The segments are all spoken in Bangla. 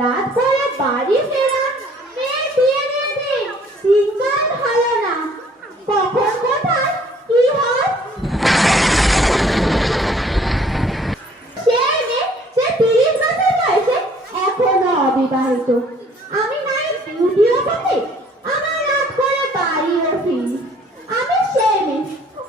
রাত করে বাড়ি ফেরা, মেয়ে বিয়ে দিয়ে দিন, দিনকাল ভালো না, কখন কোথায় কি হয়। সে মেয়ে, সে 30 বছর বয়সে এখনো অবিবাহিত। আমি নাই ভিডিও করি, আমার রাত করে বাড়িও ফিরি। আমি সে মেয়ে,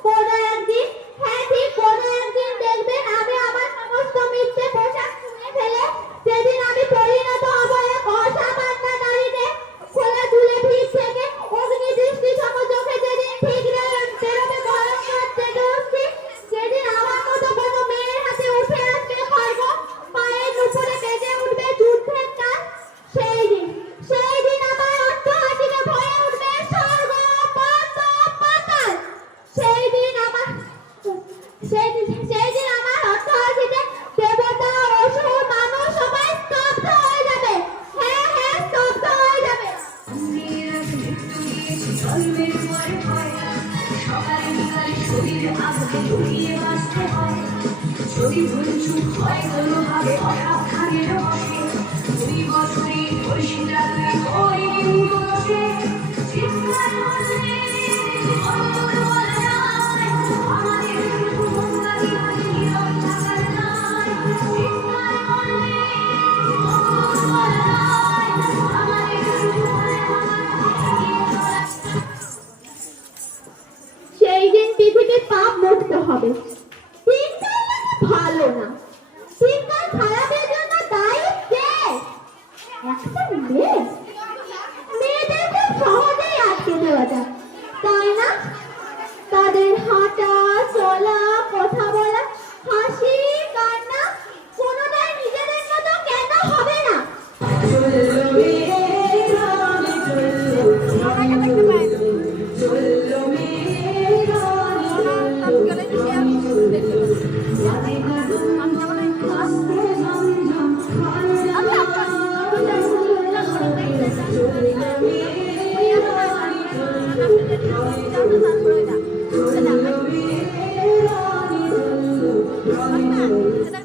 কোনো একদিন, হ্যাঁ ঠিক কোনো একদিন দেখবেন আমি আমার সমস্ত মিথ্যে পোশাক খুলে ফেলে সেদিন আমি পরিণত হব এক অসামান্য নারীতে। খোলা চুলে ভিড় থেকে অগ্নি দৃষ্টি সম চোখে যেদিন ঠিক বেরোবে ভয়ঙ্কর তেজস্বী, সেদিন আমার মতো কোনো মেয়ের হাতে উঠে আসবে খড়গ, পায়ের উপরে বেজে উঠবে যুদ্ধের কাজ। সেই দিন আমার অট্টহাসিকে ভরে উঠবে স্বর্গ পদ্ম পাতাল। সেই দিন আমার অট্টহাসিতে দেবতা অসুর মানুষ সবাই স্তব্ধ হয়ে যাবে। হ্যাঁ হ্যাঁ, স্তব্ধ হয়ে যাবে। যদি ভুলচুক হয় কোনোভাবে অসাবধানের বসে, 2 বছরই বৈশিরা তুই ওই দোষে চিৎকার করলে অন্তর বলা যায় আমাদের ভঙ্গারি নীরব থাকার নাই। চিৎকার করলে অন্তর বলা যায় আমাদের সেই দিন পৃথিবী পাপ মুক্ত হবে। দিনকাল ভালো না, দিনকাল খারাপের জন্য দায়ী কে? একটা মেয়ে, মেয়েদের খুব সহজেই আটকে দেওয়া যায়, তাই না? তাদের হাঁটা চলা কথা বলা হাসি কান্না কোনোটাই নিজেদের মতো কেন হবে না? Kita